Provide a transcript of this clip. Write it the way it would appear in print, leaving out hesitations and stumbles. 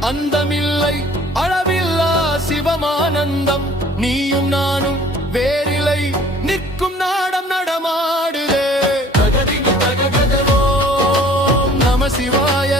அந்தமில்லை அளவில்லா சிவமானந்தம் நீயும் நானும் வேறிலை நிற்கும் நாடம் நடமாடுதே ஓம் நம சிவாய